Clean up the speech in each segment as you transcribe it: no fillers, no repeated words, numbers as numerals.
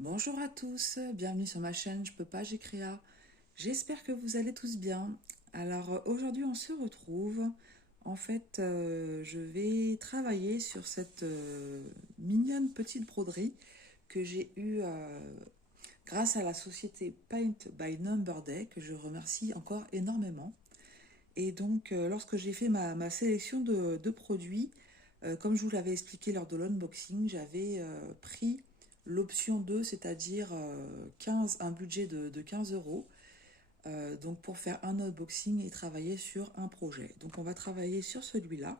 Bonjour à tous, bienvenue sur ma chaîne Je peux pas, j'ai créa. J'espère que vous allez tous bien. Alors aujourd'hui on se retrouve. En fait, je vais travailler sur cette mignonne petite broderie que j'ai eue grâce à la société Paint by Number Day, que je remercie encore énormément. Et donc lorsque j'ai fait ma sélection de produits, comme je vous l'avais expliqué lors de l'unboxing, j'avais pris l'option 2, c'est-à-dire un budget de 15 euros, donc pour faire un unboxing et travailler sur un projet. Donc on va travailler sur celui-là.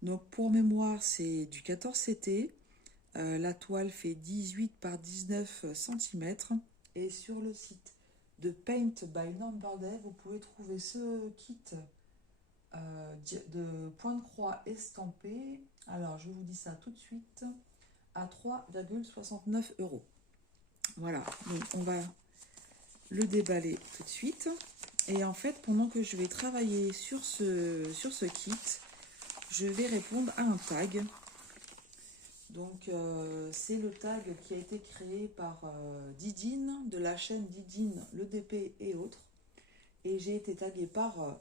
Donc pour mémoire, c'est du 14 CT. La toile fait 18 par 19 cm. Et sur le site de Paint by Number Day, vous pouvez trouver ce kit de point de croix estampé. Alors je vous dis ça tout de suite, à 3,69 euros. Voilà, donc on va le déballer tout de suite. Et en fait, pendant que je vais travailler sur ce kit, je vais répondre à un tag. Donc c'est le tag qui a été créé par Didine, de la chaîne Didine, le DP et autres. Et j'ai été taguée par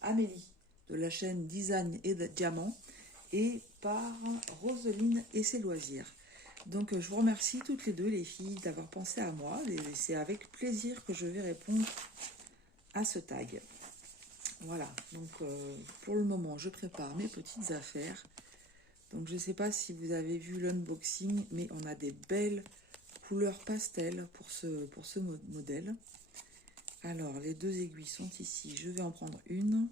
Amélie, de la chaîne Design et Diamant, et par Roseline et ses loisirs. Donc je vous remercie toutes les deux, les filles, d'avoir pensé à moi. Et c'est avec plaisir que je vais répondre à ce tag. Voilà, donc pour le moment, je prépare mes petites affaires. Donc je ne sais pas si vous avez vu l'unboxing, mais on a des belles couleurs pastel pour ce modèle. Alors, les deux aiguilles sont ici. Je vais en prendre une.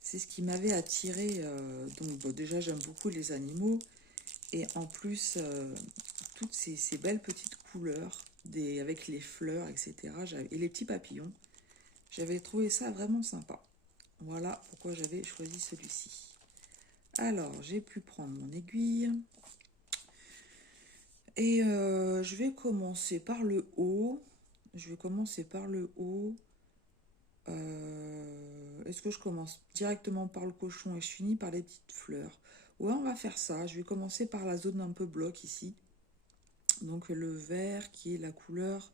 C'est ce qui m'avait attiré. Donc, bon, déjà, j'aime beaucoup les animaux. Et en plus, toutes ces belles petites couleurs avec les fleurs, etc. Et les petits papillons. J'avais trouvé ça vraiment sympa. Voilà pourquoi j'avais choisi celui-ci. Alors, j'ai pu prendre mon aiguille. Et je vais commencer par le haut. Est-ce que je commence directement par le cochon et je finis par les petites fleurs? Ouais, on va faire ça. Je vais commencer par la zone un peu bloc ici. Donc le vert qui est la couleur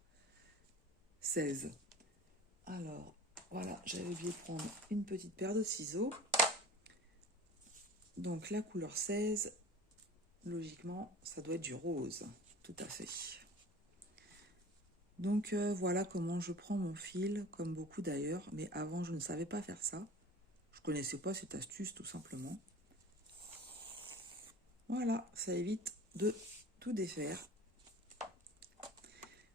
16. Alors, voilà, j'avais oublié de prendre une petite paire de ciseaux. Donc la couleur 16, logiquement, ça doit être du rose. Tout à fait. Donc voilà comment je prends mon fil, comme beaucoup d'ailleurs. Mais avant, je ne savais pas faire ça. Je connaissais pas cette astuce tout simplement. Voilà, ça évite de tout défaire.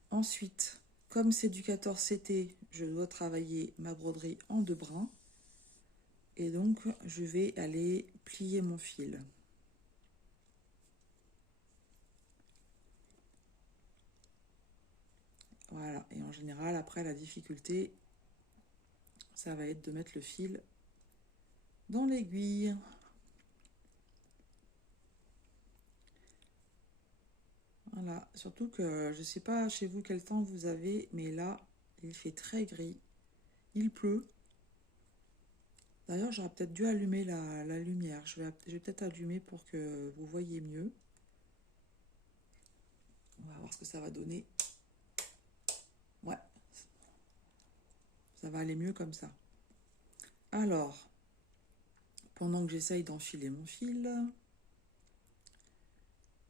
Ensuite, comme c'est du 14 CT, je dois travailler ma broderie en deux brins. Et donc, je vais aller plier mon fil. Voilà, et en général, après, la difficulté, ça va être de mettre le fil dans l'aiguille. Voilà, surtout que je ne sais pas chez vous quel temps vous avez, mais là, il fait très gris. Il pleut. D'ailleurs, j'aurais peut-être dû allumer la lumière. Je vais peut-être allumer pour que vous voyez mieux. On va voir ce que ça va donner. Ouais, ça va aller mieux comme ça. Alors, pendant que j'essaye d'enfiler mon fil,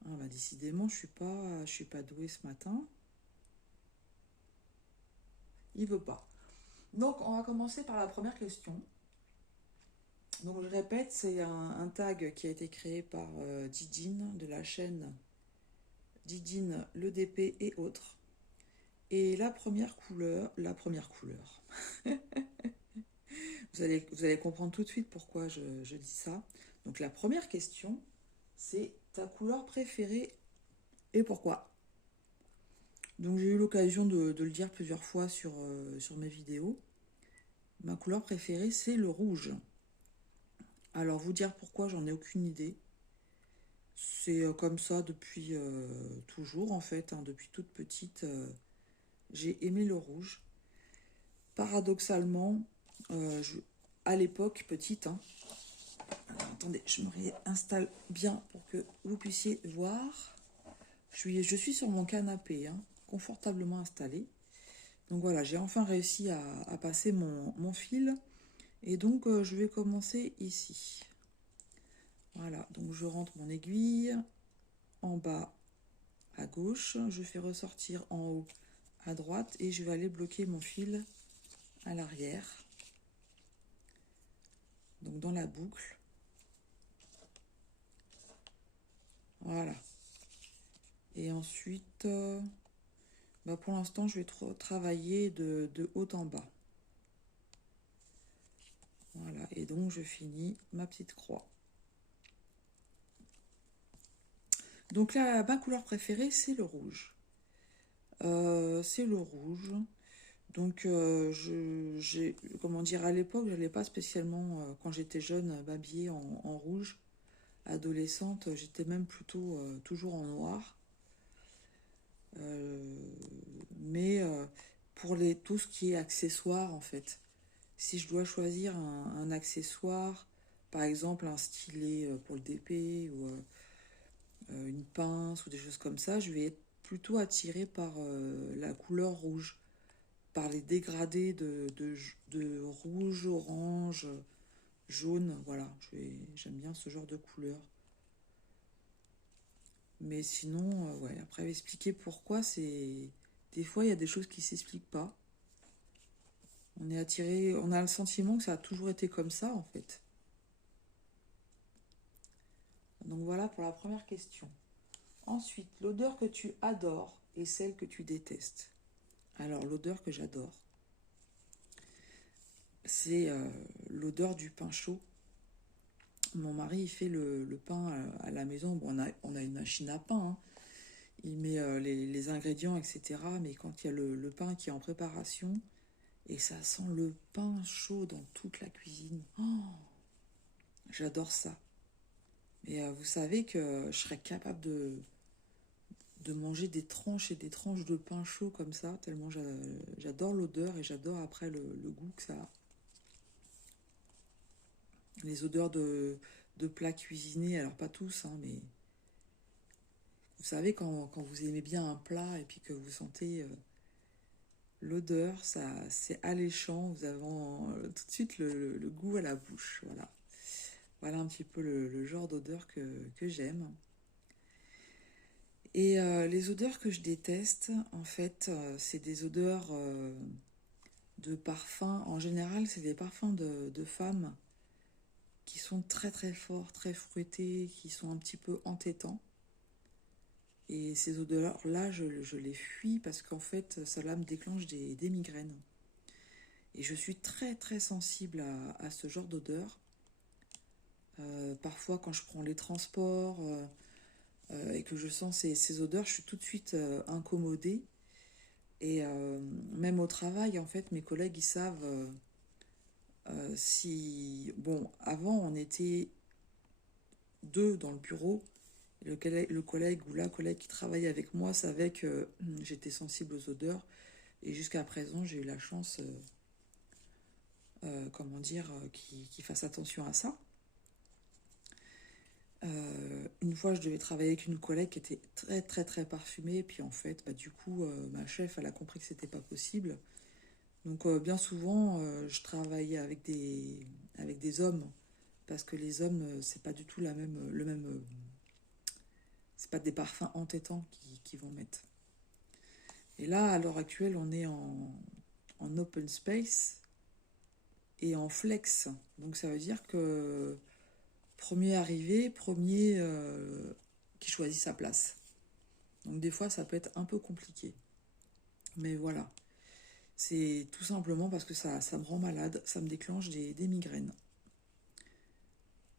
ah bah décidément, je suis pas douée ce matin. Il veut pas. Donc, on va commencer par la première question. Donc, je répète, c'est un tag qui a été créé par Didine, de la chaîne Didine, le DP et autres. Et la première couleur, vous allez comprendre tout de suite pourquoi je dis ça. Donc, la première question, c'est ta couleur préférée et pourquoi? Donc, j'ai eu l'occasion de le dire plusieurs fois sur mes vidéos. Ma couleur préférée, c'est le rouge. Alors, vous dire pourquoi, j'en ai aucune idée. C'est comme ça depuis toujours, en fait. Hein, depuis toute petite, j'ai aimé le rouge. Paradoxalement, à l'époque, petite, hein, Alors, attendez, je me réinstalle bien pour que vous puissiez voir. Je suis sur mon canapé, hein, confortablement installé. Donc voilà, j'ai enfin réussi à passer mon fil. Et donc, je vais commencer ici. Voilà, donc je rentre mon aiguille en bas à gauche. Je fais ressortir en haut à droite et je vais aller bloquer mon fil à l'arrière. Donc dans la boucle. Voilà. Et ensuite, pour l'instant, je vais travailler de haut en bas. Voilà, et donc je finis ma petite croix. Donc là, ma couleur préférée, c'est le rouge. C'est le rouge. Donc, comment dire, à l'époque, je n'allais pas spécialement, quand j'étais jeune, m'habiller en rouge. Adolescente, j'étais même plutôt toujours en noir. Mais pour tout ce qui est accessoires, en fait, si je dois choisir un accessoire, par exemple un stylet pour le DP ou une pince ou des choses comme ça, je vais être plutôt attirée par la couleur rouge, par les dégradés de rouge, orange, jaune, voilà, j'aime bien ce genre de couleur. Mais sinon, ouais, après expliquer pourquoi, c'est... Des fois, il y a des choses qui ne s'expliquent pas. On est attiré, on a le sentiment que ça a toujours été comme ça, en fait. Donc voilà pour la première question. Ensuite, l'odeur que tu adores et celle que tu détestes. Alors, l'odeur que j'adore, c'est l'odeur du pain chaud. Mon mari, il fait le pain à la maison. Bon, on a une machine à pain, hein. Il met les ingrédients, etc. Mais quand il y a le pain qui est en préparation, et ça sent le pain chaud dans toute la cuisine. Oh, j'adore ça. Et vous savez que je serais capable de manger des tranches et des tranches de pain chaud comme ça, tellement j'adore l'odeur et j'adore après le goût que ça a. Les odeurs de plats cuisinés, alors pas tous, hein, mais vous savez quand vous aimez bien un plat et puis que vous sentez l'odeur, ça c'est alléchant, vous avez tout de suite le goût à la bouche, voilà. Voilà un petit peu le genre d'odeur que j'aime. Et les odeurs que je déteste, en fait, c'est des odeurs de parfums. En général, c'est des parfums de femmes qui sont très très forts, très fruités, qui sont un petit peu entêtants. Et ces odeurs-là, je les fuis parce qu'en fait, ça me déclenche des migraines. Et je suis très très sensible à ce genre d'odeur. Parfois, quand je prends les transports et que je sens ces odeurs, je suis tout de suite incommodée. Et même au travail, en fait, mes collègues, ils savent si... Bon, avant, on était deux dans le bureau. Le collègue ou la collègue qui travaillait avec moi savait que j'étais sensible aux odeurs. Et jusqu'à présent, j'ai eu la chance, comment dire, qu'ils fassent attention à ça. Une fois, je devais travailler avec une collègue qui était très très très parfumée. Puis en fait, du coup, ma chef, elle a compris que c'était pas possible. Donc bien souvent, je travaillais avec des hommes parce que les hommes, c'est pas du tout le même. C'est pas des parfums entêtants qui vont mettre. Et là, à l'heure actuelle, on est en open space et en flex. Donc ça veut dire que premier arrivé, premier qui choisit sa place. Donc des fois, ça peut être un peu compliqué. Mais voilà. C'est tout simplement parce que ça me rend malade, ça me déclenche des migraines.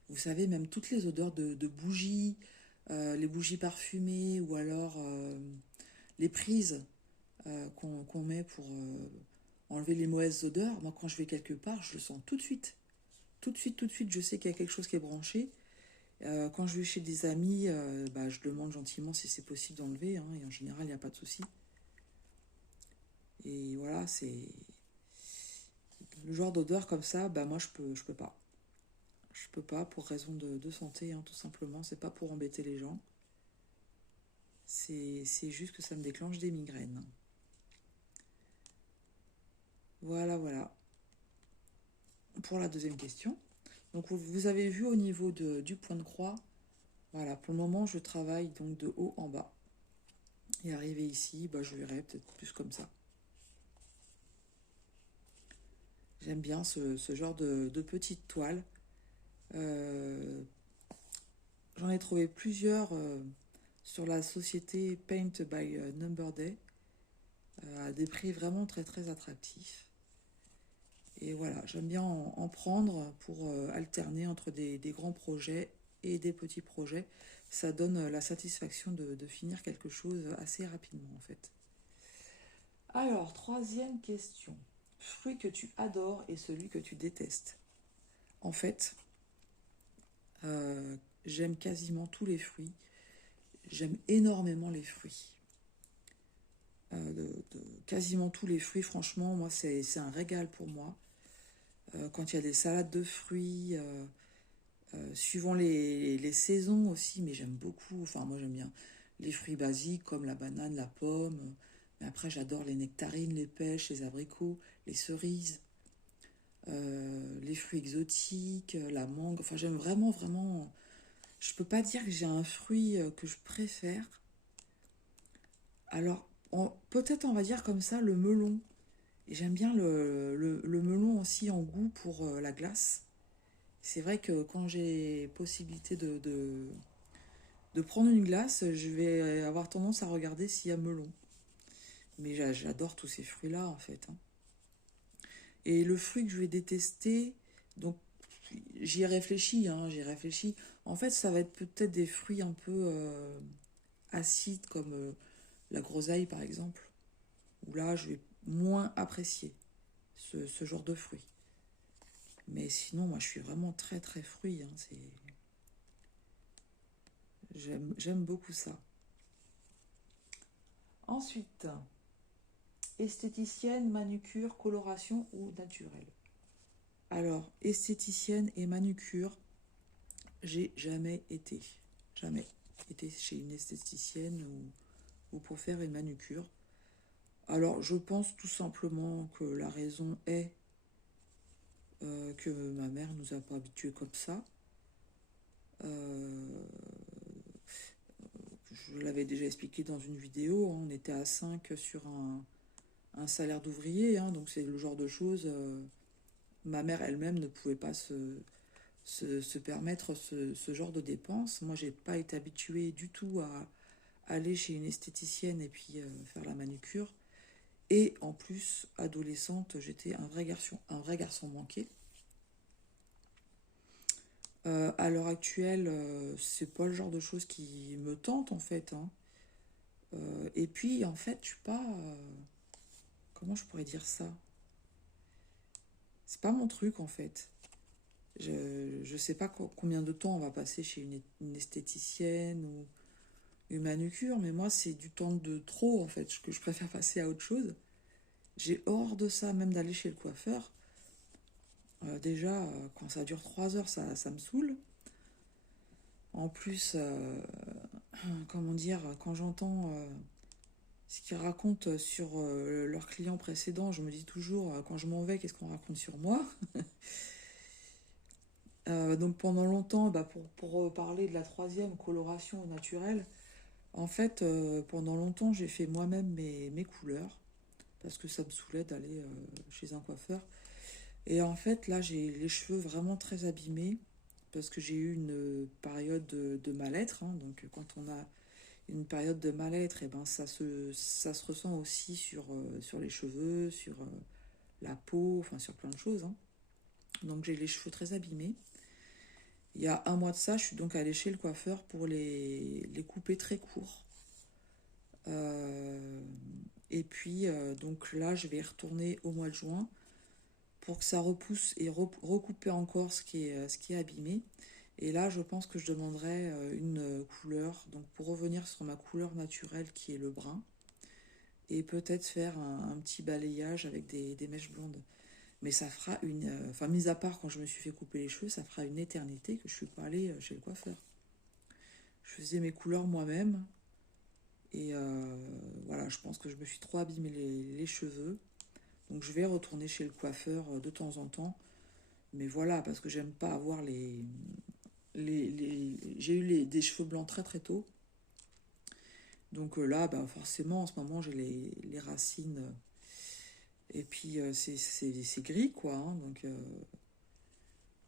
Vous savez, même toutes les odeurs de bougies, les bougies parfumées ou alors les prises qu'on met pour enlever les mauvaises odeurs. Moi, quand je vais quelque part, je le sens tout de suite. Tout de suite, tout de suite, je sais qu'il y a quelque chose qui est branché. Quand je vais chez des amis, je demande gentiment si c'est possible d'enlever, hein, et en général, il n'y a pas de souci. Et voilà, c'est le genre d'odeur comme ça, moi je peux pas. je peux pas pour raison de santé, hein, tout simplement. C'est pas pour embêter les gens. C'est juste que ça me déclenche des migraines. Voilà, voilà. Pour la deuxième question. Donc vous avez vu au niveau du point de croix, voilà, pour le moment je travaille donc de haut en bas. Et arrivé ici, bah, je verrai peut-être plus comme ça. J'aime bien ce genre de petite toile. Euh, J'en ai trouvé plusieurs sur la société Paint by Number Day à des prix vraiment très très attractifs. Et voilà, j'aime bien en prendre pour alterner entre des grands projets et des petits projets. Ça donne la satisfaction de finir quelque chose assez rapidement en fait. Alors, troisième question. Fruit que tu adores et celui que tu détestes. En fait, euh, j'aime quasiment tous les fruits. J'aime énormément les fruits. Quasiment tous les fruits, franchement, moi, c'est un régal pour moi. Quand il y a des salades de fruits, suivant les saisons aussi, mais j'aime beaucoup, enfin moi j'aime bien les fruits basiques comme la banane, la pomme, mais après j'adore les nectarines, les pêches, les abricots, les cerises, les fruits exotiques, la mangue, enfin j'aime vraiment, vraiment, je peux pas dire que j'ai un fruit que je préfère. Alors, peut-être on va dire comme ça le melon. Et j'aime bien le melon aussi en goût pour la glace. C'est vrai que quand j'ai possibilité de prendre une glace, je vais avoir tendance à regarder s'il y a melon. Mais j'adore tous ces fruits-là, en fait, hein. Et le fruit que je vais détester, donc j'y ai réfléchi, hein, j'y ai réfléchi. En fait, ça va être peut-être des fruits un peu acides, comme la groseille, par exemple. Où là, je vais moins apprécier ce genre de fruits. Mais sinon, moi, je suis vraiment très, très fruit, hein, j'aime beaucoup ça. Ensuite, esthéticienne, manucure, coloration ou naturelle. Alors, esthéticienne et manucure, j'ai jamais été. Jamais été chez une esthéticienne ou pour faire une manucure. Alors, je pense tout simplement que la raison est que ma mère nous a pas habitués comme ça. Euh, je l'avais déjà expliqué dans une vidéo, hein, on était à 5 sur un salaire d'ouvrier, hein, donc c'est le genre de choses. Ma mère elle-même ne pouvait pas se permettre ce genre de dépenses. Moi, j'ai pas été habituée du tout à aller chez une esthéticienne et puis faire la manucure. Et en plus, adolescente, j'étais un vrai garçon manqué. À l'heure actuelle, c'est pas le genre de choses qui me tente en fait, hein. Et puis, en fait, je suis pas. Comment je pourrais dire ça? C'est pas mon truc en fait. Je sais pas combien de temps on va passer chez une esthéticienne ou une manucure, mais moi, c'est du temps de trop en fait, que je préfère passer à autre chose. J'ai hors de ça, même d'aller chez le coiffeur. Déjà, quand ça dure 3 heures, ça me saoule. En plus, comment dire, quand j'entends ce qu'ils racontent sur leurs clients précédents, je me dis toujours, quand je m'en vais, qu'est-ce qu'on raconte sur moi? Donc pendant longtemps, bah, pour parler de la troisième coloration naturelle, en fait, pendant longtemps, j'ai fait moi-même mes couleurs, parce que ça me saoulait d'aller chez un coiffeur. Et en fait, là, j'ai les cheveux vraiment très abîmés, parce que j'ai eu une période de mal-être, hein. Donc quand on a une période de mal-être, et ben ça se ressent aussi sur les cheveux, sur la peau, enfin sur plein de choses, hein. Donc j'ai les cheveux très abîmés. Il y a un mois de ça, je suis donc allée chez le coiffeur pour les couper très courts. Euh, et puis, donc là, je vais y retourner au mois de juin pour que ça repousse et recouper encore ce qui est abîmé. Et là, je pense que je demanderai une couleur, donc pour revenir sur ma couleur naturelle qui est le brun, et peut-être faire un petit balayage avec des mèches blondes. Mais ça fera une... Enfin, mis à part quand je me suis fait couper les cheveux, ça fera une éternité que je suis pas allée chez le coiffeur. Je faisais mes couleurs moi-même. Et voilà, je pense que je me suis trop abîmé les cheveux. Donc je vais retourner chez le coiffeur de temps en temps. Mais voilà, parce que j'aime pas avoir J'ai eu des cheveux blancs très très tôt. Donc là, bah, forcément, en ce moment, j'ai les racines. Et puis c'est gris, quoi. Hein,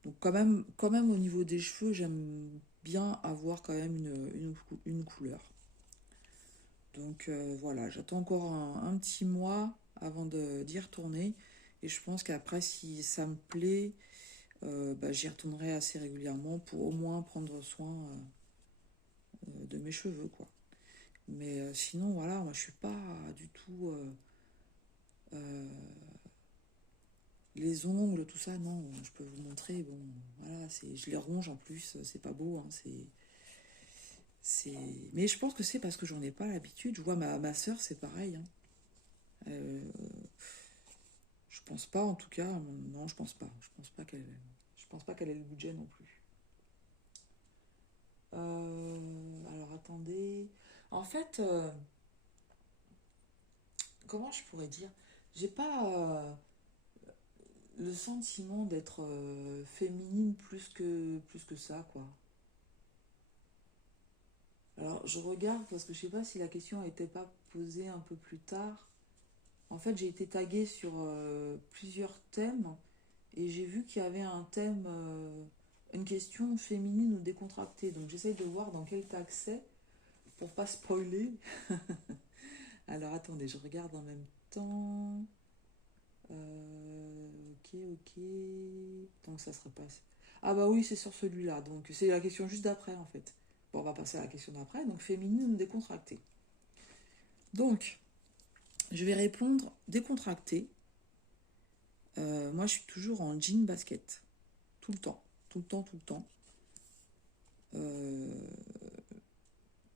donc quand même, au niveau des cheveux, j'aime bien avoir quand même une couleur. Donc voilà, j'attends encore un petit mois avant d'y retourner. Et je pense qu'après, si ça me plaît, bah, j'y retournerai assez régulièrement pour au moins prendre soin de mes cheveux, quoi. Mais sinon, voilà, moi je suis pas du tout. Euh, les ongles, tout ça, non, je peux vous montrer. Bon, voilà, je les ronge en plus, c'est pas beau, hein, c'est... Mais je pense que c'est parce que j'en ai pas l'habitude. Je vois ma soeur, c'est pareil. Hein. Euh, je pense pas, en tout cas, non, je pense pas. Je pense pas qu'elle ait le budget non plus. Alors attendez. En fait, comment je pourrais dire? J'ai pas le sentiment d'être féminine plus que ça, quoi. Alors je regarde parce que je sais pas si la question n'était pas posée un peu plus tard. En fait, j'ai été taguée sur plusieurs thèmes et j'ai vu qu'il y avait un thème, une question féminine ou décontractée. Donc j'essaye de voir dans quel tag c'est pour pas spoiler. Alors attendez, je regarde en même temps. Ok. Donc ça se repasse. Ah bah oui, c'est sur celui-là. Donc c'est la question juste d'après en fait. Bon, on va passer à la question d'après. Donc féminine ou décontractée. Donc, je vais répondre décontractée. Moi, je suis toujours en jean basket. Tout le temps. Tout le temps, tout le temps. Euh,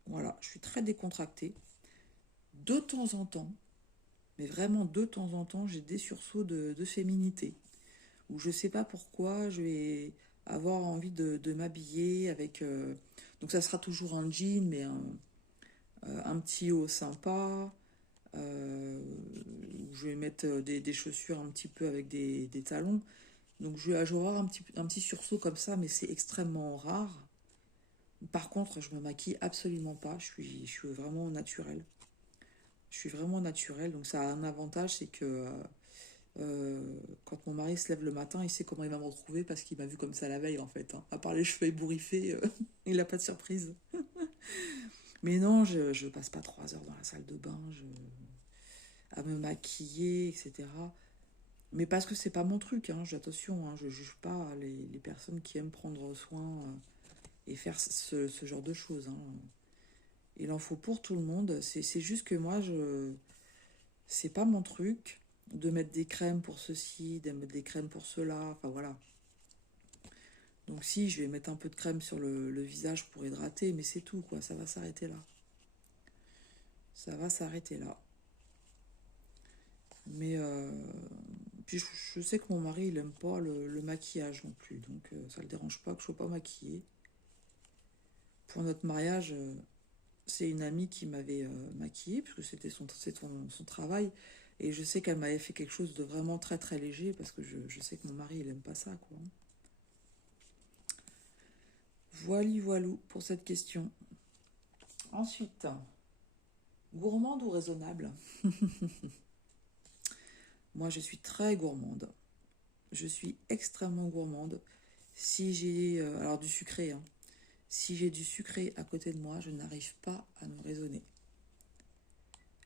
voilà, je suis très décontractée. De temps en temps, mais vraiment de temps en temps, j'ai des sursauts de féminité. Où je sais pas pourquoi, je vais avoir envie de m'habiller avec... donc ça sera toujours un jean, mais un petit haut sympa. Où je vais mettre des chaussures un petit peu avec des talons. Donc je vais avoir un petit sursaut comme ça, mais c'est extrêmement rare. Par contre, je me maquille absolument pas. Je suis vraiment naturelle. Je suis vraiment naturelle. Donc ça a un avantage, c'est que quand mon mari se lève le matin, il sait comment il va me retrouver parce qu'il m'a vu comme ça la veille en fait. Hein. À part les cheveux ébouriffés, il n'a pas de surprise. Mais non, je passe pas 3 heures dans la salle de bain à me maquiller, etc. Mais parce que c'est pas mon truc, hein, attention, hein, je juge pas les personnes qui aiment prendre soin et faire ce genre de choses. Hein. Il en faut pour tout le monde. C'est juste que moi, c'est pas mon truc de mettre des crèmes pour ceci, de mettre des crèmes pour cela. Enfin voilà. Donc si, je vais mettre un peu de crème sur le visage pour hydrater, mais c'est tout, quoi. Ça va s'arrêter là. Ça va s'arrêter là. Mais puis je sais que mon mari, il aime pas le maquillage non plus. Donc ça le dérange pas que je sois pas maquillée. Pour notre mariage, c'est une amie qui m'avait maquillée, puisque c'était son travail. Et je sais qu'elle m'avait fait quelque chose de vraiment très très léger, parce que je sais que mon mari, il aime pas ça, quoi. Voilou pour cette question. Ensuite, gourmande ou raisonnable? Moi, je suis très gourmande. Je suis extrêmement gourmande. Si j'ai... alors du sucré, hein. Si j'ai du sucré à côté de moi, je n'arrive pas à me raisonner.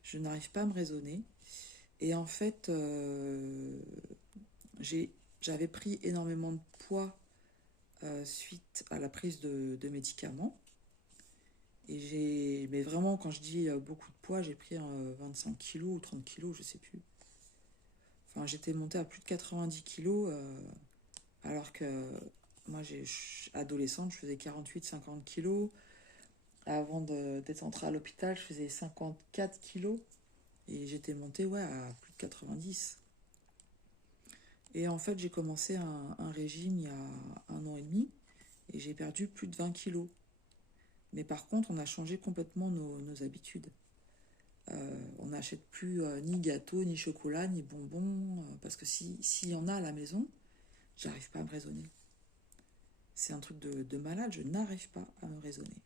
Je n'arrive pas à me raisonner. Et en fait, j'avais pris énormément de poids suite à la prise de médicaments. Mais vraiment, quand je dis beaucoup de poids, j'ai pris 25 kilos ou 30 kilos, je sais plus. Enfin, j'étais montée à plus de 90 kilos, alors que moi, adolescente, je faisais 48-50 kilos. Avant d'être entrée à l'hôpital, je faisais 54 kilos. Et j'étais montée, ouais, à plus de 90. Et en fait, j'ai commencé un régime il y a 1 an et demi et j'ai perdu plus de 20 kilos. Mais par contre, on a changé complètement nos habitudes. On n'achète plus ni gâteau, ni chocolat, ni bonbons, parce que s'il y en a à la maison, j'arrive pas à me raisonner. C'est un truc de malade, je n'arrive pas à me raisonner.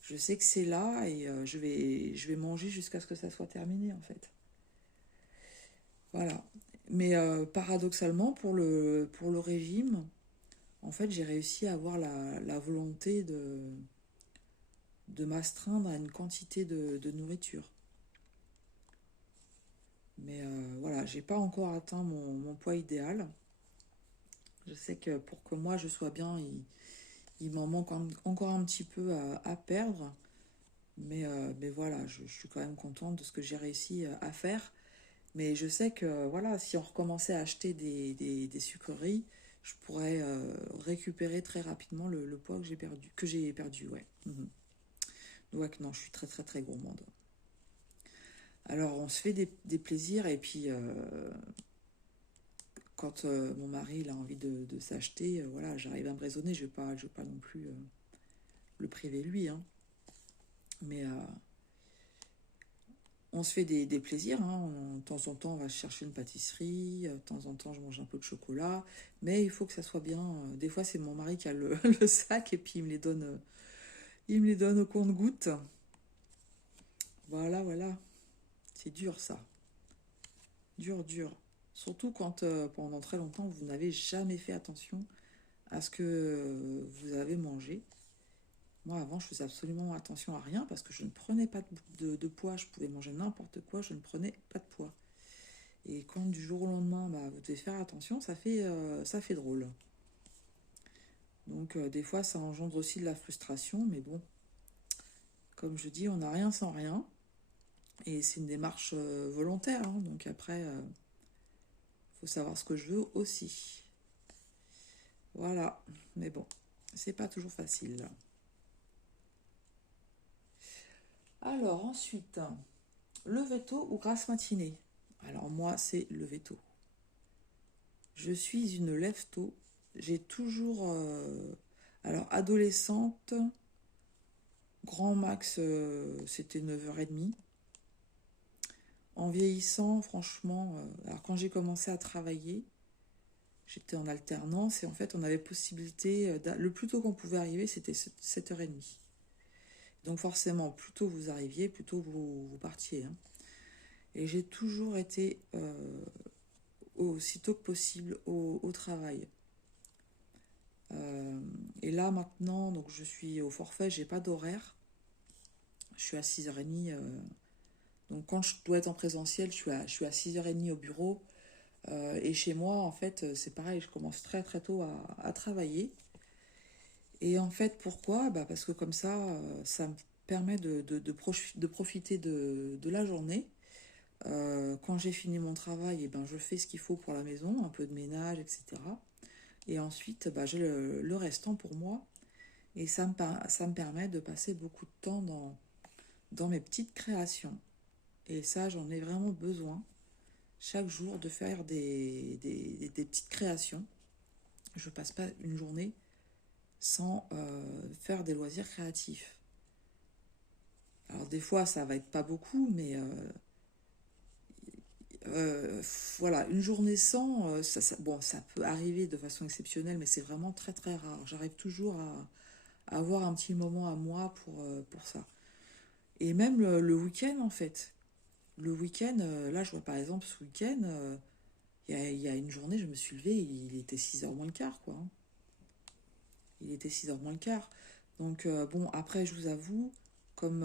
Je sais que c'est là et je vais manger jusqu'à ce que ça soit terminé en fait. Voilà. Mais paradoxalement, pour le régime, en fait, j'ai réussi à avoir la volonté de m'astreindre à une quantité de nourriture. Mais voilà, j'ai pas encore atteint mon poids idéal. Je sais que pour que moi je sois bien, il m'en manque encore un petit peu à perdre. Mais voilà, je suis quand même contente de ce que j'ai réussi à faire. Mais je sais que voilà, si on recommençait à acheter des sucreries, je pourrais récupérer très rapidement le poids que j'ai perdu, ouais. Mhm. Ouais, que non, je suis très très très gourmande. Alors on se fait des plaisirs et puis quand mon mari il a envie de s'acheter, voilà, j'arrive à me raisonner, je vais pas non plus le priver lui, hein. Mais on se fait des plaisirs, hein. De temps en temps, on va chercher une pâtisserie, de temps en temps, je mange un peu de chocolat, mais il faut que ça soit bien. Des fois, c'est mon mari qui a le sac et puis il me les donne au compte-gouttes. Voilà, voilà. C'est dur, ça. Dur, dur. Surtout quand pendant très longtemps, vous n'avez jamais fait attention à ce que vous avez mangé. Moi, avant, je faisais absolument attention à rien parce que je ne prenais pas de poids. Je pouvais manger n'importe quoi, je ne prenais pas de poids. Et quand du jour au lendemain, bah, vous devez faire attention, ça fait drôle. Donc des fois, ça engendre aussi de la frustration, mais bon, comme je dis, on n'a rien sans rien. Et c'est une démarche volontaire, hein. Donc après, faut savoir ce que je veux aussi. Voilà. Mais bon, c'est pas toujours facile. Alors ensuite, lever tôt ou grasse matinée? Alors moi, c'est lever tôt. Je suis une lève-tôt. J'ai toujours... alors, adolescente, grand max, c'était 9h30. En vieillissant, franchement, alors quand j'ai commencé à travailler, j'étais en alternance et en fait, on avait possibilité, le plus tôt qu'on pouvait arriver, c'était 7h30. Donc forcément, plus tôt vous arriviez, plus tôt vous partiez, hein. Et j'ai toujours été aussi tôt que possible au travail. Et là maintenant, donc je suis au forfait, j'ai pas d'horaire. Je suis à 6h30. Donc quand je dois être en présentiel, je suis à 6h30 au bureau. Et chez moi, en fait, c'est pareil, je commence très très tôt à travailler. Et en fait, pourquoi? Bah parce que comme ça me permet de profiter de la journée. Quand j'ai fini mon travail, et ben, je fais ce qu'il faut pour la maison, un peu de ménage, etc. Et ensuite, bah, j'ai le restant pour moi. Et ça me permet de passer beaucoup de temps dans mes petites créations. Et ça, j'en ai vraiment besoin. Chaque jour, de faire des petites créations. Je passe pas une journée sans faire des loisirs créatifs. Alors des fois, ça va être pas beaucoup, mais voilà, une journée sans, bon, ça peut arriver de façon exceptionnelle, mais c'est vraiment très très rare. J'arrive toujours à avoir un petit moment à moi pour ça. Et même le week-end, en fait. Le week-end, là, je vois par exemple ce week-end, il y a une journée, je me suis levée, il était 6h moins le quart, quoi, hein. Il était 6h moins le quart. Donc, bon, après, je vous avoue, comme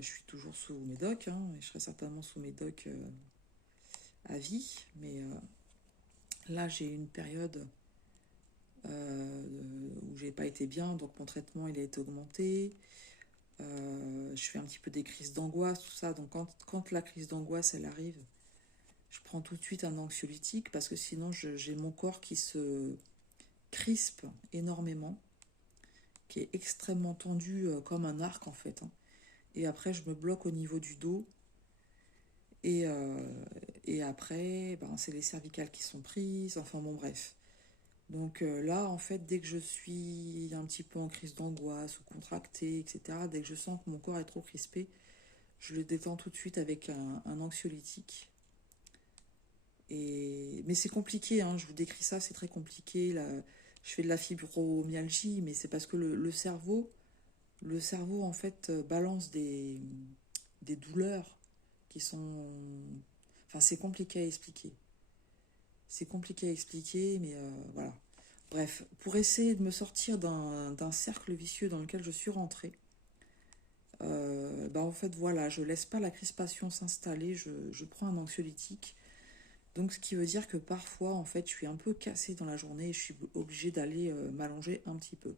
je suis toujours sous médoc, hein, et je serai certainement sous médoc à vie, mais là, j'ai eu une période où j'ai pas été bien, donc mon traitement, il a été augmenté. Je fais un petit peu des crises d'angoisse, tout ça. Donc, quand la crise d'angoisse, elle arrive, je prends tout de suite un anxiolytique parce que sinon, j'ai mon corps qui se crispe énormément, qui est extrêmement tendu comme un arc en fait, hein. Et après, je me bloque au niveau du dos. Et, Et après, ben, c'est les cervicales qui sont prises. Enfin bon, bref. Donc là, en fait, dès que je suis un petit peu en crise d'angoisse ou contractée, etc., dès que je sens que mon corps est trop crispé, je le détends tout de suite avec un anxiolytique. Mais c'est compliqué, hein, je vous décris ça, c'est très compliqué. Là, je fais de la fibromyalgie, mais c'est parce que le cerveau en fait balance des douleurs qui sont... Enfin, c'est compliqué à expliquer. C'est compliqué à expliquer, mais voilà. Bref, pour essayer de me sortir d'un cercle vicieux dans lequel je suis rentrée, bah en fait voilà, je laisse pas la crispation s'installer, je prends un anxiolytique. Donc ce qui veut dire que parfois en fait je suis un peu cassée dans la journée et je suis obligée d'aller m'allonger un petit peu.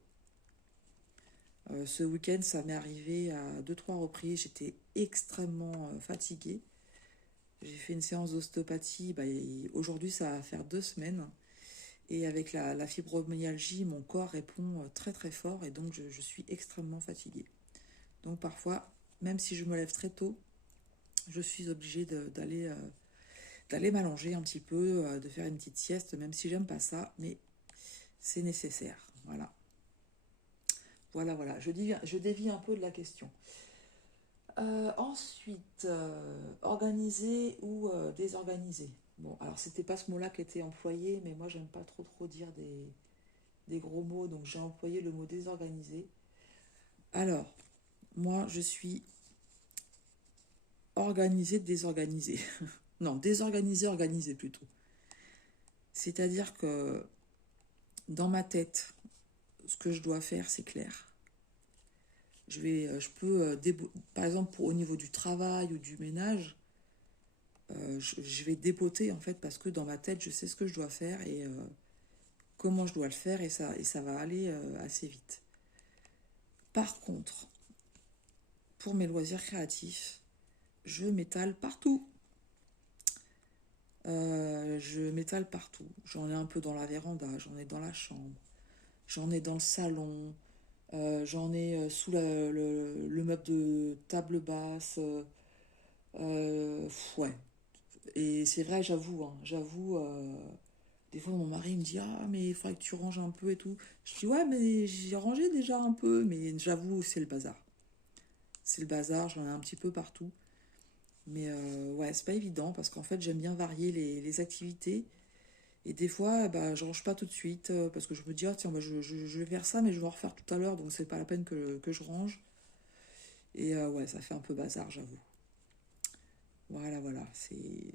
Ce week-end ça m'est arrivé à deux trois reprises, j'étais extrêmement fatiguée. J'ai fait une séance d'ostéopathie, bah, aujourd'hui ça va faire 2 semaines. Et avec la fibromyalgie, mon corps répond très très fort et donc je suis extrêmement fatiguée. Donc parfois, même si je me lève très tôt, je suis obligée d'aller m'allonger un petit peu, de faire une petite sieste, même si j'aime pas ça, mais c'est nécessaire. Voilà. Voilà, voilà. Je dévie un peu de la question. Ensuite, organiser ou désorganiser. Bon, alors c'était pas ce mot-là qui était employé, mais moi j'aime pas trop dire des gros mots, donc j'ai employé le mot désorganisé. Alors, moi je suis organisée, désorganisée. Non, désorganisée, organisée plutôt. C'est-à-dire que dans ma tête, ce que je dois faire, c'est clair. Je peux, par exemple, au niveau du travail ou du ménage, je vais dépoter en fait parce que dans ma tête, je sais ce que je dois faire et comment je dois le faire et ça va aller assez vite. Par contre, pour mes loisirs créatifs, je m'étale partout. Je m'étale partout. J'en ai un peu dans la véranda, j'en ai dans la chambre, j'en ai dans le salon, j'en ai sous le meuble de table basse. Ouais. Et c'est vrai, j'avoue, hein, j'avoue, des fois mon mari me dit ah, mais il faudrait que tu ranges un peu et tout. Je dis ouais, mais j'ai rangé déjà un peu, mais j'avoue, c'est le bazar. C'est le bazar, j'en ai un petit peu partout. Mais ouais, c'est pas évident parce qu'en fait, j'aime bien varier les activités. Et des fois, bah, je range pas tout de suite parce que je me dis, ah, tiens, bah, je vais faire ça, mais je vais en refaire tout à l'heure, donc c'est pas la peine que je range. Et ouais, ça fait un peu bazar, j'avoue. Voilà, voilà, c'est...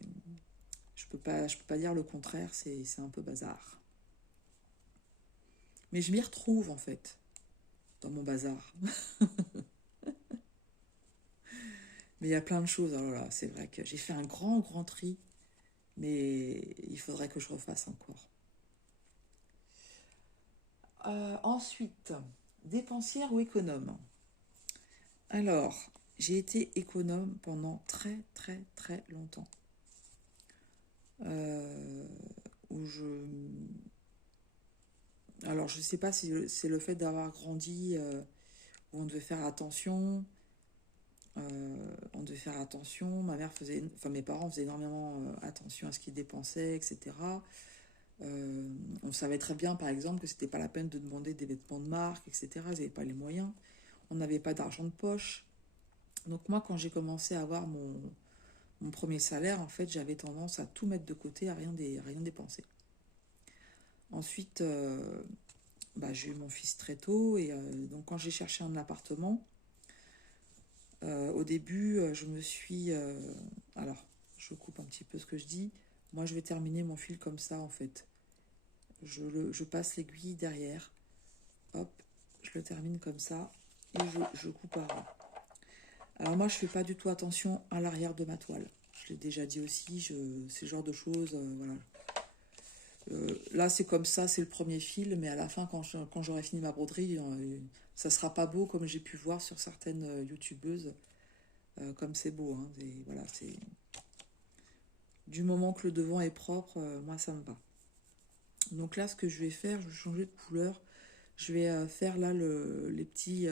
je peux pas dire le contraire, c'est un peu bazar. Mais je m'y retrouve, en fait, dans mon bazar. Mais il y a plein de choses, alors là, c'est vrai que j'ai fait un grand tri, mais il faudrait que je refasse encore. Ensuite, dépensière ou économe? Alors, j'ai été économe pendant très longtemps. Euh, où je... Alors, je ne sais pas si c'est le fait d'avoir grandi où on devait faire attention. On devait faire attention. Ma mère faisait... Enfin, mes parents faisaient énormément attention à ce qu'ils dépensaient, etc. On savait très bien, par exemple, que c'était pas la peine de demander des vêtements de marque, etc. Ils n'avaient pas les moyens. On n'avait pas d'argent de poche. Donc moi, quand j'ai commencé à avoir mon premier salaire, en fait, j'avais tendance à tout mettre de côté, à rien dépenser. Ensuite, bah, j'ai eu mon fils très tôt et donc quand j'ai cherché un appartement, au début, je me suis... alors, je coupe un petit peu ce que je dis. Moi, je vais terminer mon fil comme ça, en fait. Je passe l'aiguille derrière. Hop, je le termine comme ça et je coupe à ras. Alors moi, je fais pas du tout attention à l'arrière de ma toile. Je l'ai déjà dit aussi, c'est le genre de choses, voilà. Là, c'est comme ça, c'est le premier fil, mais à la fin, quand j'aurai fini ma broderie, ça sera pas beau comme j'ai pu voir sur certaines youtubeuses, comme c'est beau. Hein, voilà, c'est du moment que le devant est propre, moi ça me va. Donc là, ce que je vais faire, je vais changer de couleur. Je vais faire là les petits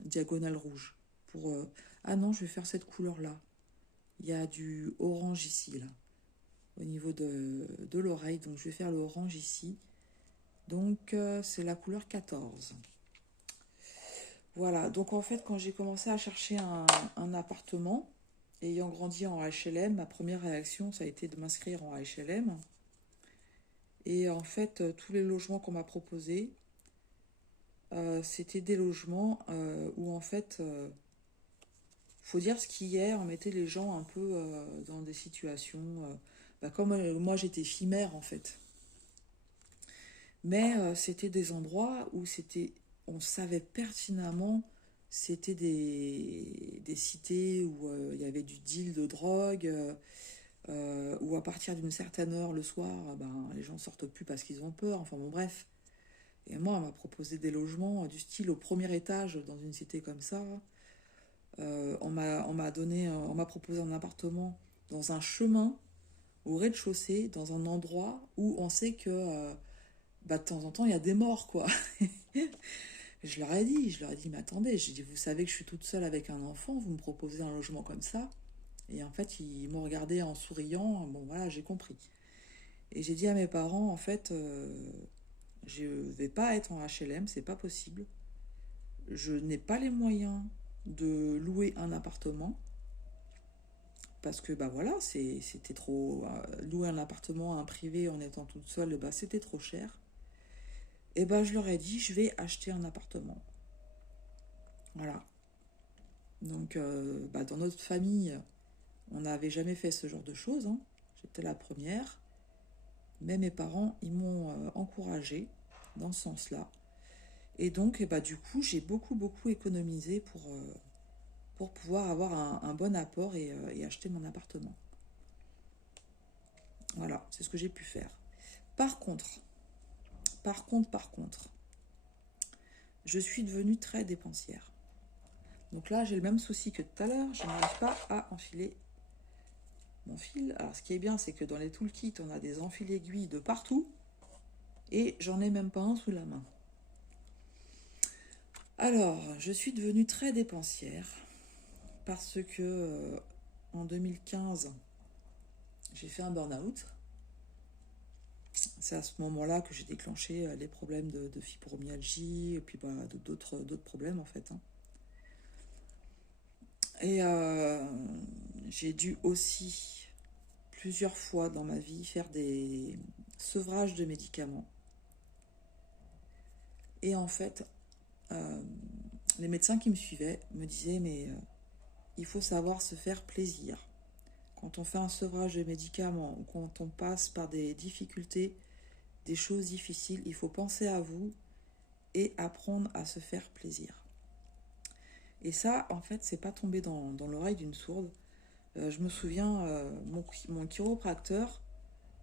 diagonales rouges. Ah non, je vais faire cette couleur là. Il y a du orange ici là. au niveau de l'oreille. Donc je vais faire le orange ici. Donc c'est la couleur 14. Voilà, donc en fait quand j'ai commencé à chercher un appartement, ayant grandi en HLM, ma première réaction ça a été de m'inscrire en HLM. Et en fait tous les logements qu'on m'a proposés, c'était des logements où en fait, faut dire ce qui est, on mettait les gens un peu dans des situations, comme moi j'étais fille-mère en fait. Mais c'était des endroits où on savait pertinemment, c'était des cités où il y avait du deal de drogue, où à partir d'une certaine heure le soir, les gens sortent plus parce qu'ils ont peur. Enfin bon, bref. Et moi, on m'a proposé des logements du style au premier étage dans une cité comme ça. On m'a proposé un appartement dans un chemin au rez-de-chaussée, dans un endroit où on sait que de temps en temps, il y a des morts, quoi. Je leur ai dit, mais attendez, j'ai dit, vous savez que je suis toute seule avec un enfant, vous me proposez un logement comme ça. Et en fait, ils m'ont regardé en souriant, bon voilà, j'ai compris. Et j'ai dit à mes parents, en fait, je vais pas être en HLM, c'est pas possible. Je n'ai pas les moyens de louer un appartement. Parce que bah voilà, c'était trop. Louer un appartement, un privé en étant toute seule, bah, c'était trop cher. Et bah je leur ai dit, je vais acheter un appartement. Voilà. Donc dans notre famille, on n'avait jamais fait ce genre de choses, hein. J'étais la première. Mais mes parents, ils m'ont encouragée dans ce sens-là. Et donc, du coup, j'ai beaucoup économisé pour pouvoir avoir un bon apport et acheter mon appartement. Voilà, c'est ce que j'ai pu faire. Par contre, par contre, je suis devenue très dépensière. Donc là, j'ai le même souci que tout à l'heure, je n'arrive pas à enfiler mon fil. Alors, ce qui est bien, c'est que dans les toolkits, on a des enfils aiguilles de partout, et j'en ai même pas un sous la main. Alors, je suis devenue très dépensière, parce que en 2015, j'ai fait un burn-out. C'est à ce moment-là que j'ai déclenché les problèmes de fibromyalgie et puis d'autres problèmes en fait, hein. Et j'ai dû aussi plusieurs fois dans ma vie faire des sevrages de médicaments. Et en fait, euh, les médecins qui me suivaient me disaient mais il faut savoir se faire plaisir. Quand on fait un sevrage de médicaments ou quand on passe par des difficultés, des choses difficiles, il faut penser à vous et apprendre à se faire plaisir. Et ça, en fait, c'est pas tombé dans l'oreille d'une sourde. Je me souviens, mon chiropracteur,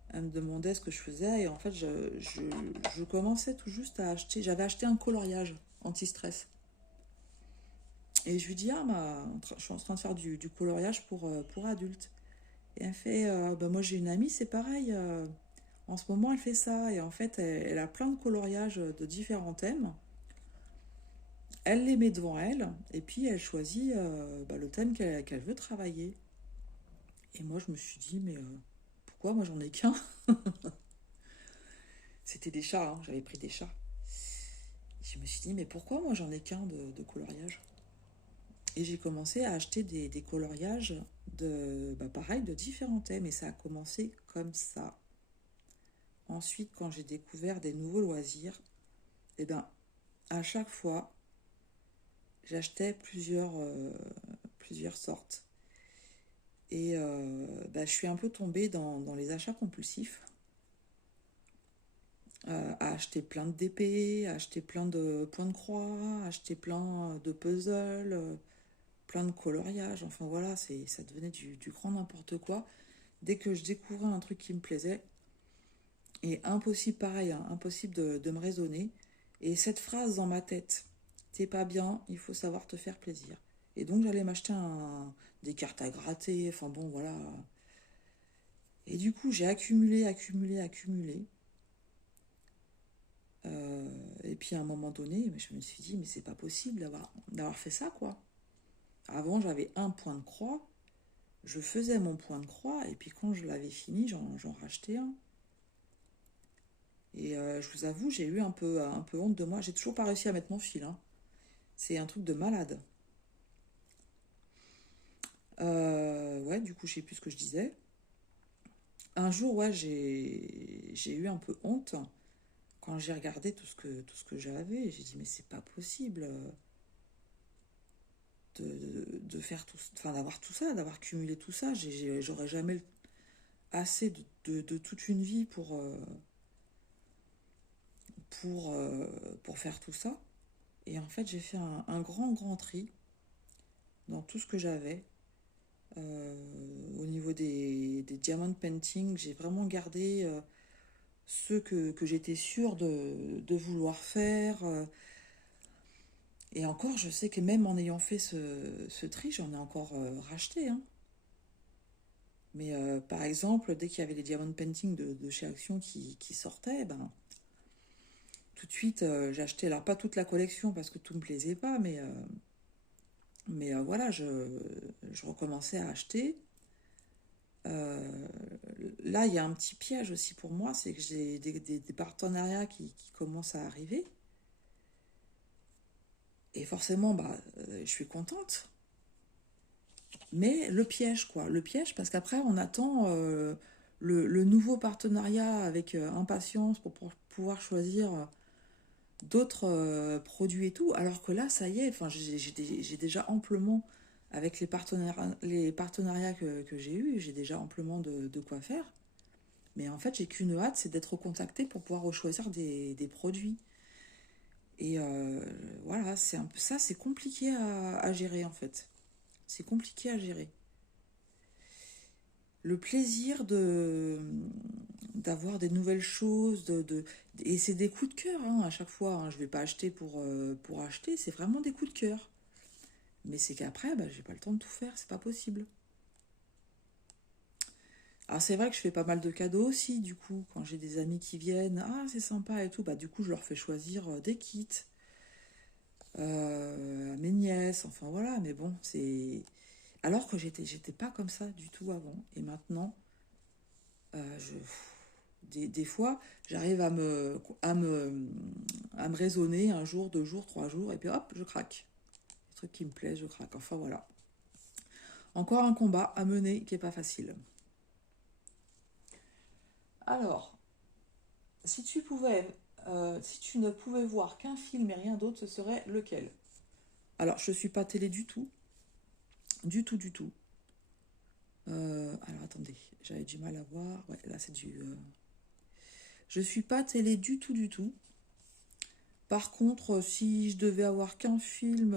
elle me demandait ce que je faisais et en fait, je commençais tout juste à acheter. J'avais acheté un coloriage anti-stress. Et je lui dis, je suis en train de faire du coloriage pour adultes. Et elle fait, moi j'ai une amie, c'est pareil. En ce moment, elle fait ça. Et en fait, elle a plein de coloriages de différents thèmes. Elle les met devant elle. Et puis, elle choisit le thème qu'elle veut travailler. Et moi, je me suis dit, mais pourquoi moi j'en ai qu'un? C'était des chats, hein, j'avais pris des chats. Je me suis dit, mais pourquoi moi j'en ai qu'un de coloriage? Et j'ai commencé à acheter des coloriages pareil, de différents thèmes. Et ça a commencé comme ça. Ensuite, quand j'ai découvert des nouveaux loisirs, eh ben, à chaque fois, j'achetais plusieurs sortes. Et je suis un peu tombée dans les achats compulsifs, à acheter plein de DP, à acheter plein de points de croix, à acheter plein de puzzles, plein de coloriages. Enfin voilà, ça devenait du grand n'importe quoi. Dès que je découvrais un truc qui me plaisait, et impossible pareil, hein, impossible de me raisonner. Et cette phrase dans ma tête, t'es pas bien, il faut savoir te faire plaisir. Et donc j'allais m'acheter des cartes à gratter, enfin bon voilà. Et du coup j'ai accumulé. Et puis à un moment donné, je me suis dit, mais c'est pas possible d'avoir fait ça quoi. Avant j'avais un point de croix, je faisais mon point de croix, et puis quand je l'avais fini, j'en rachetais un. Et je vous avoue, j'ai eu un peu honte de moi. J'ai toujours pas réussi à mettre mon fil, hein. C'est un truc de malade. Ouais, du coup, je sais plus ce que je disais. Un jour, ouais, j'ai eu un peu honte quand j'ai regardé tout ce que j'avais. J'ai dit, mais c'est pas possible de faire tout, enfin, d'avoir tout ça, d'avoir cumulé tout ça. J'aurais jamais assez de toute une vie pour, euh, pour faire tout ça. Et en fait, j'ai fait un grand tri dans tout ce que j'avais. Au niveau des diamond painting, j'ai vraiment gardé ceux que j'étais sûre de vouloir faire. Et encore, je sais que même en ayant fait ce tri, j'en ai encore racheté, hein. Mais par exemple, dès qu'il y avait les diamond painting de chez Action qui sortaient, ben, tout de suite, j'ai acheté. Alors, pas toute la collection parce que tout me plaisait pas, mais voilà, je recommençais à acheter. Euh, Là, il y a un petit piège aussi pour moi, c'est que j'ai des partenariats qui commencent à arriver. Et forcément, bah, je suis contente. Mais le piège, quoi. Le piège, parce qu'après, on attend le nouveau partenariat avec impatience pour pouvoir choisir d'autres produits et tout. Alors que là, ça y est, enfin, j'ai déjà amplement, avec les partenariats que j'ai eus, j'ai déjà amplement de quoi faire. Mais en fait, j'ai qu'une hâte, c'est d'être contactée pour pouvoir choisir des produits. Et voilà, c'est un peu ça, c'est compliqué à gérer en fait. C'est compliqué à gérer. Le plaisir d'avoir des nouvelles choses, et c'est des coups de cœur hein, à chaque fois. Hein. Je vais pas acheter pour acheter, c'est vraiment des coups de cœur. Mais c'est qu'après, bah, j'ai pas le temps de tout faire, c'est pas possible. Alors c'est vrai que je fais pas mal de cadeaux aussi, du coup, quand j'ai des amis qui viennent, ah c'est sympa et tout, bah du coup je leur fais choisir des kits à mes nièces, enfin voilà, mais bon, c'est... Alors que j'étais pas comme ça du tout avant, et maintenant, je... des fois, j'arrive à me raisonner un jour, 2 jours, 3 jours, et puis hop, je craque. Les trucs qui me plaisent, je craque, enfin voilà. Encore un combat à mener qui est pas facile. Alors, si tu ne pouvais voir qu'un film et rien d'autre, ce serait lequel? Alors, je suis pas télé du tout, du tout, du tout. Alors attendez, j'avais du mal à voir. Ouais, là c'est du. Je suis pas télé du tout, du tout. Par contre, si je devais avoir qu'un film,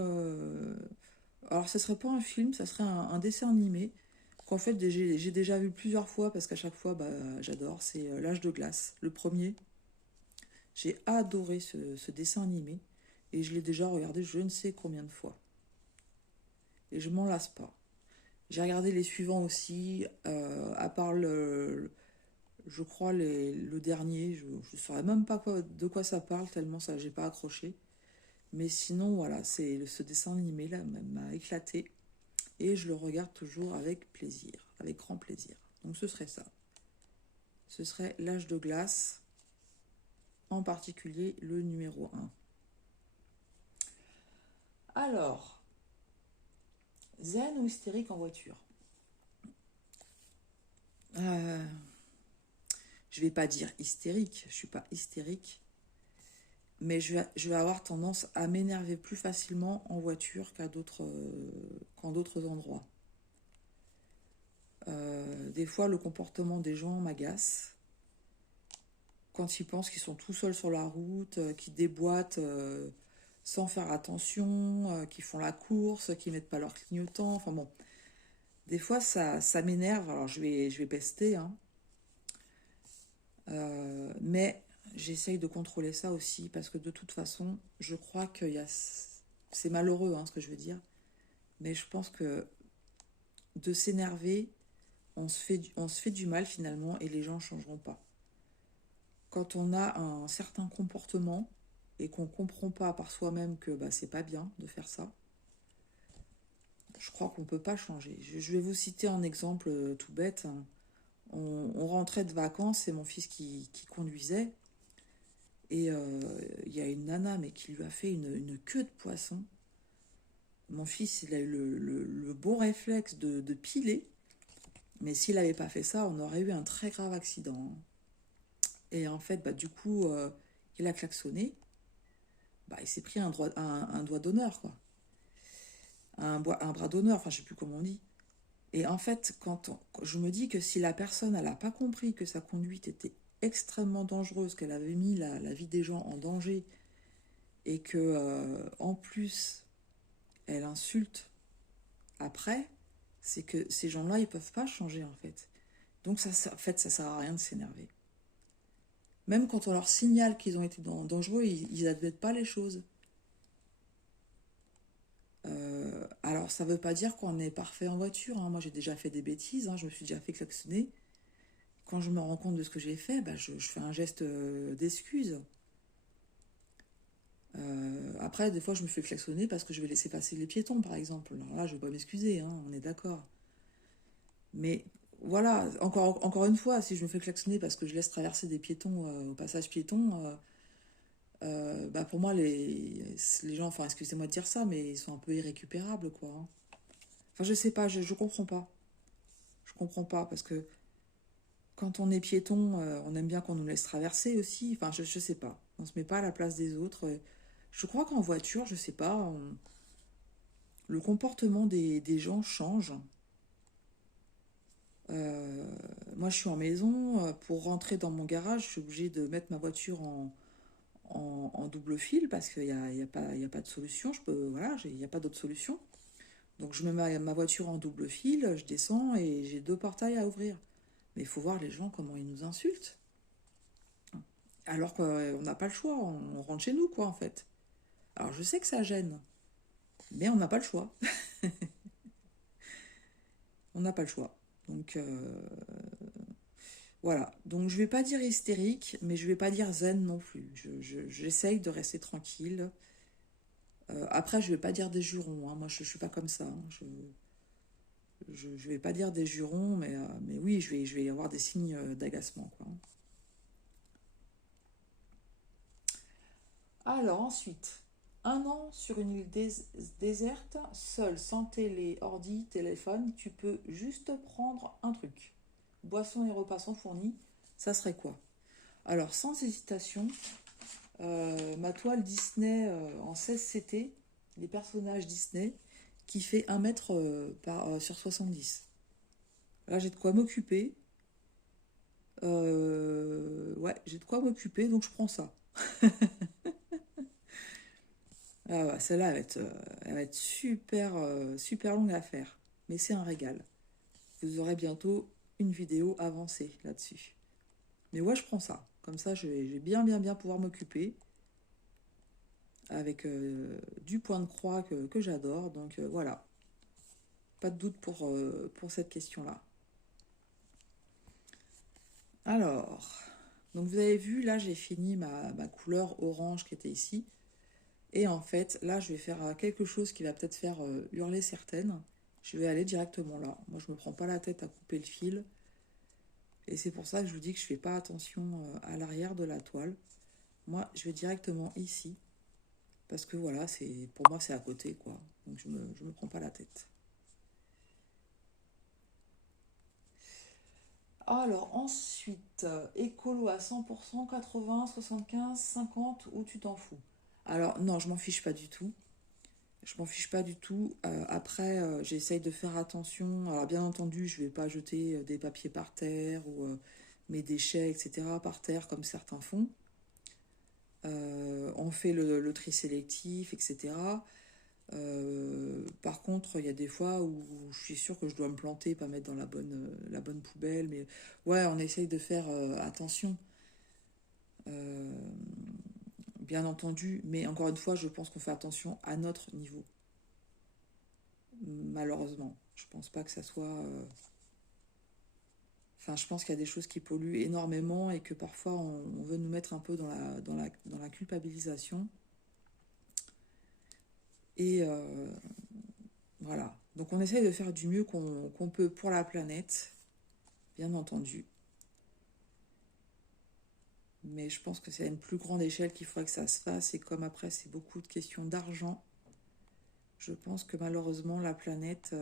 alors ce serait pas un film, ça serait un dessin animé qu'en fait j'ai déjà vu plusieurs fois parce qu'à chaque fois, bah, j'adore. C'est L'Âge de glace, le premier. J'ai adoré ce dessin animé et je l'ai déjà regardé je ne sais combien de fois. Et je m'en lasse pas. J'ai regardé les suivants aussi, à part je crois le dernier, je ne saurais même pas de quoi ça parle, tellement ça j'ai pas accroché. Mais sinon, voilà, ce dessin animé là m'a éclaté et je le regarde toujours avec plaisir, avec grand plaisir. Donc ce serait ça. Ce serait L'Âge de glace, en particulier le numéro 1. Alors, zen ou hystérique en voiture? euh, Je vais pas dire hystérique, je suis pas hystérique, mais je vais avoir tendance à m'énerver plus facilement en voiture qu'en d'autres endroits. Des fois, le comportement des gens m'agace. Quand ils pensent qu'ils sont tout seuls sur la route, qu'ils déboîtent sans faire attention, qu'ils font la course, qu'ils mettent pas leur clignotant. Enfin bon, des fois, ça m'énerve. Alors, je vais pester, hein. Mais j'essaye de contrôler ça aussi parce que de toute façon, je crois qu'il y a... C'est malheureux hein, ce que je veux dire, mais je pense que de s'énerver, on se fait du mal finalement et les gens ne changeront pas. Quand on a un certain comportement et qu'on ne comprend pas par soi-même que bah, c'est pas bien de faire ça, je crois qu'on ne peut pas changer. Je vais vous citer un exemple tout bête, hein. On rentrait de vacances, c'est mon fils qui conduisait. Et il y a une nana, mais qui lui a fait une queue de poisson. Mon fils, il a eu le bon réflexe de piler. Mais s'il n'avait pas fait ça, on aurait eu un très grave accident. Et en fait, bah, du coup, il a klaxonné. Bah, il s'est pris un doigt d'honneur, quoi. Un bras d'honneur, enfin, je sais plus comment on dit. Et en fait, je me dis que si la personne, elle n'a pas compris que sa conduite était extrêmement dangereuse, qu'elle avait mis la vie des gens en danger, et que, en plus, elle insulte après, c'est que ces gens-là, ils peuvent pas changer, en fait. Donc, en fait, ça sert à rien de s'énerver. Même quand on leur signale qu'ils ont été dangereux, ils n'admettent pas les choses. Alors, ça ne veut pas dire qu'on est parfait en voiture, hein. Moi, j'ai déjà fait des bêtises, hein. Je me suis déjà fait klaxonner. Quand je me rends compte de ce que j'ai fait, bah, je fais un geste d'excuse. Après, des fois, je me fais klaxonner parce que je vais laisser passer les piétons, par exemple. Alors là, je ne vais pas m'excuser, hein, on est d'accord. Mais voilà, encore une fois, si je me fais klaxonner parce que je laisse traverser des piétons au passage piéton, bah pour moi, les gens, enfin, excusez-moi de dire ça, mais ils sont un peu irrécupérables, quoi, hein. Enfin, je sais pas, je comprends pas. Je comprends pas, parce que quand on est piéton, on aime bien qu'on nous laisse traverser aussi. Enfin, je sais pas. On se met pas à la place des autres. Je crois qu'en voiture, je sais pas, le comportement des gens change. Euh, Moi, je suis en maison. Pour rentrer dans mon garage, je suis obligée de mettre ma voiture en double fil parce qu'il y a pas de solution. Voilà, il n'y a pas d'autre solution. Donc, je mets ma voiture en double fil, je descends et j'ai deux portails à ouvrir. Mais il faut voir les gens, comment ils nous insultent. Alors qu'on n'a pas le choix, on rentre chez nous, quoi, en fait. Alors, je sais que ça gêne, mais on n'a pas le choix. On n'a pas le choix. Donc, voilà. Donc, je vais pas dire hystérique, mais je vais pas dire zen non plus. J'essaye de rester tranquille. Après, je vais pas dire des jurons, hein. Moi, je suis pas comme ça, hein. Je vais pas dire des jurons, mais oui, je vais y avoir des signes d'agacement, quoi. Alors, ensuite, un an sur une île déserte, seul, sans télé, ordi, téléphone, tu peux juste prendre un truc. Boisson et repas sont fournis, ça serait quoi? Alors, sans hésitation, ma toile Disney en 16 CT, les personnages Disney, qui fait 1 mètre sur 70. Là, j'ai de quoi m'occuper. Ouais, j'ai de quoi m'occuper, donc je prends ça. Ah ouais, celle-là, elle va être super, super longue à faire. Mais c'est un régal. Vous aurez bientôt une vidéo avancée là-dessus. Mais ouais, je prends ça. Comme ça, je vais bien, bien, bien pouvoir m'occuper avec du point de croix que j'adore. Donc voilà, pas de doute pour cette question-là. Alors, donc vous avez vu, là, j'ai fini ma couleur orange qui était ici. Et en fait, là, je vais faire quelque chose qui va peut-être faire hurler certaines. Je vais aller directement là. Moi, je me prends pas la tête à couper le fil. Et c'est pour ça que je vous dis que je fais pas attention à l'arrière de la toile. Moi, je vais directement ici. Parce que voilà, pour moi, c'est à côté, quoi. Donc, je me prends pas la tête. Alors, ensuite, écolo à 100%, 80, 75, 50, ou tu t'en fous? Alors, non, je m'en fiche pas du tout. Je m'en fiche pas du tout. Après, j'essaye de faire attention. Alors, bien entendu, je vais pas jeter des papiers par terre ou mes déchets, etc., par terre comme certains font. On fait le tri sélectif, etc. Par contre, il y a des fois où je suis sûre que je dois me planter, pas mettre dans la bonne poubelle. Mais ouais, on essaye de faire attention, euh, bien entendu. Mais encore une fois, je pense qu'on fait attention à notre niveau. Malheureusement, je pense pas que ça soit. Enfin, je pense qu'il y a des choses qui polluent énormément et que parfois on veut nous mettre un peu dans la culpabilisation. Et voilà. Donc on essaye de faire du mieux qu'on peut pour la planète, bien entendu. Mais je pense que c'est à une plus grande échelle qu'il faudrait que ça se fasse. Et comme après, c'est beaucoup de questions d'argent, je pense que malheureusement, la planète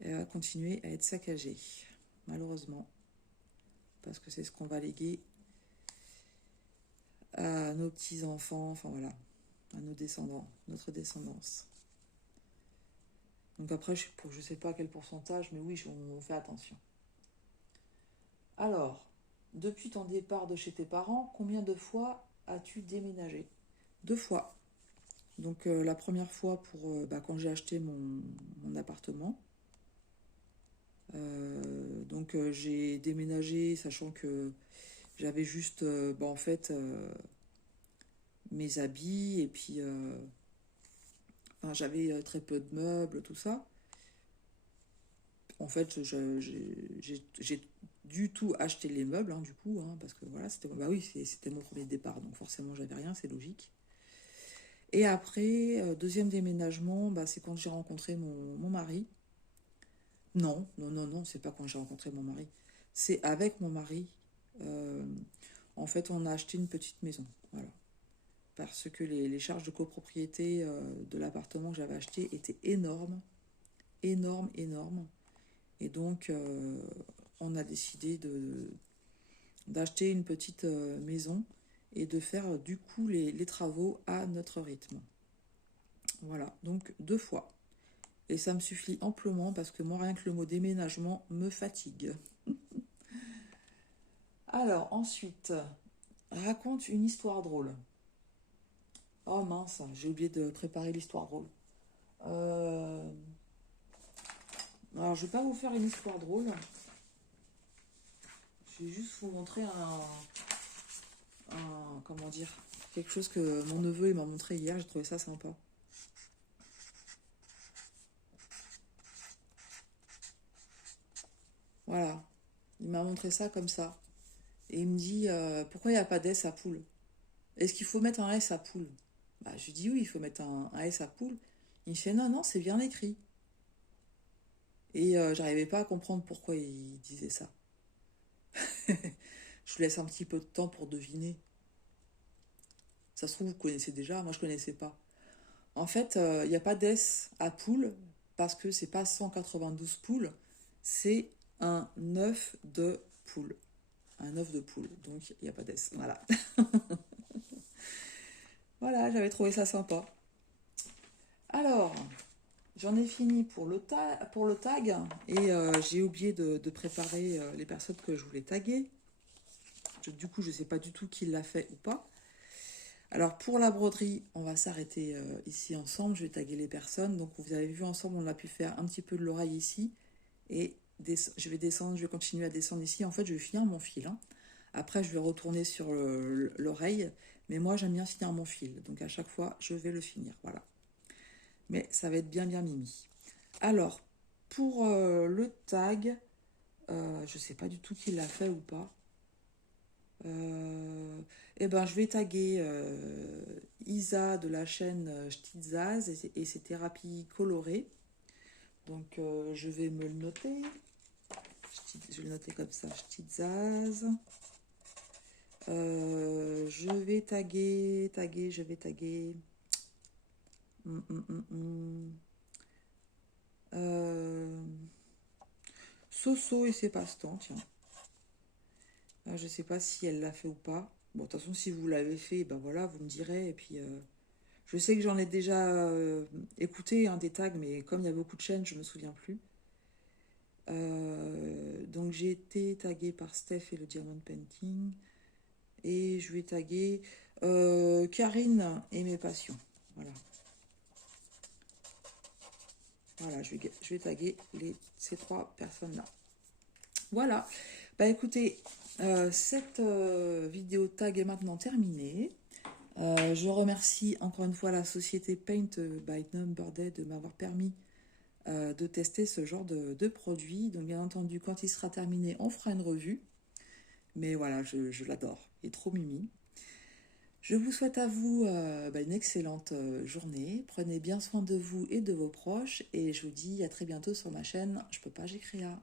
elle va continuer à être saccagée. Malheureusement. Parce que c'est ce qu'on va léguer à nos petits-enfants, enfin voilà, à nos descendants, notre descendance. Donc après, je sais pas quel pourcentage, mais oui, on fait attention. Alors, depuis ton départ de chez tes parents, combien de fois as-tu déménagé? 2 fois. Donc la première fois pour quand j'ai acheté mon appartement. Donc j'ai déménagé sachant que j'avais juste en fait mes habits et puis enfin, j'avais très peu de meubles, tout ça. En fait, j'ai du tout acheté les meubles, hein, du coup, hein, parce que voilà, c'était mon premier départ, donc forcément j'avais rien, c'est logique. Et après, deuxième déménagement, c'est quand j'ai rencontré mon mari. Non, non, non, non, c'est pas quand j'ai rencontré mon mari. C'est avec mon mari. euh, En fait, on a acheté une petite maison, voilà. Parce que les charges de copropriété de l'appartement que j'avais acheté étaient énormes, énormes, énormes. Et donc, on a décidé d'acheter une petite maison et de faire du coup les travaux à notre rythme. Voilà, donc 2 fois. Et ça me suffit amplement parce que moi, rien que le mot déménagement me fatigue. Alors, ensuite, raconte une histoire drôle. Oh mince, j'ai oublié de préparer l'histoire drôle. Euh, Alors, je vais pas vous faire une histoire drôle. Je vais juste vous montrer comment dire, quelque chose que mon neveu m'a montré hier. J'ai trouvé ça sympa. Voilà, il m'a montré ça comme ça. Et il me dit, pourquoi il n'y a pas d'S à poule? Est-ce qu'il faut mettre un S à poule? Je lui dis oui, il faut mettre un S à poule. Il me fait non, non, c'est bien écrit. Et j'arrivais pas à comprendre pourquoi il disait ça. Je vous laisse un petit peu de temps pour deviner. Ça se trouve, vous connaissez déjà, moi je connaissais pas. En fait, il n'y a pas d'S à poule parce que c'est pas 192 poules, c'est un œuf de poule. Un œuf de poule, donc il n'y a pas d'S. Voilà. Voilà, j'avais trouvé ça sympa. Alors, j'en ai fini pour le tag et j'ai oublié de préparer les personnes que je voulais taguer. Du coup, je ne sais pas du tout qui l'a fait ou pas. Alors, pour la broderie, on va s'arrêter ici ensemble. Je vais taguer les personnes. Donc, vous avez vu ensemble, on a pu faire un petit peu de l'oreille ici. Et je vais descendre, je vais continuer à descendre ici. En fait, je vais finir mon fil, hein. Après, je vais retourner sur l'oreille. Mais moi, j'aime bien finir mon fil. Donc, à chaque fois, je vais le finir. Voilà. Mais ça va être bien, bien mimi. Alors, pour le tag, je ne sais pas du tout qui l'a fait ou pas. Eh ben, je vais taguer Isa de la chaîne Stitzaz et ses thérapies colorées. Donc, je vais me le noter. Je vais le noter comme ça, Stitzaz. Je vais je vais taguer. Soso et ses passe-temps, tiens. Je ne sais pas si elle l'a fait ou pas. Bon, de toute façon, si vous l'avez fait, ben voilà, vous me direz. Et puis, je sais que j'en ai déjà écouté des tags, mais comme il y a beaucoup de chaînes, je ne me souviens plus. Donc, j'ai été taguée par Steph et le Diamond Painting. Et je vais taguer Karine et mes passions. Voilà. Voilà, je vais taguer ces 3 personnes-là. Voilà. Bah écoutez, cette vidéo tag est maintenant terminée. Je remercie encore une fois la société Paint by Number Day de m'avoir permis de tester ce genre de produit. Donc bien entendu, quand il sera terminé, on fera une revue. Mais voilà, je l'adore. Il est trop mimi. Je vous souhaite à vous une excellente journée. Prenez bien soin de vous et de vos proches. Et je vous dis à très bientôt sur ma chaîne Je peux pas, j'ai créa.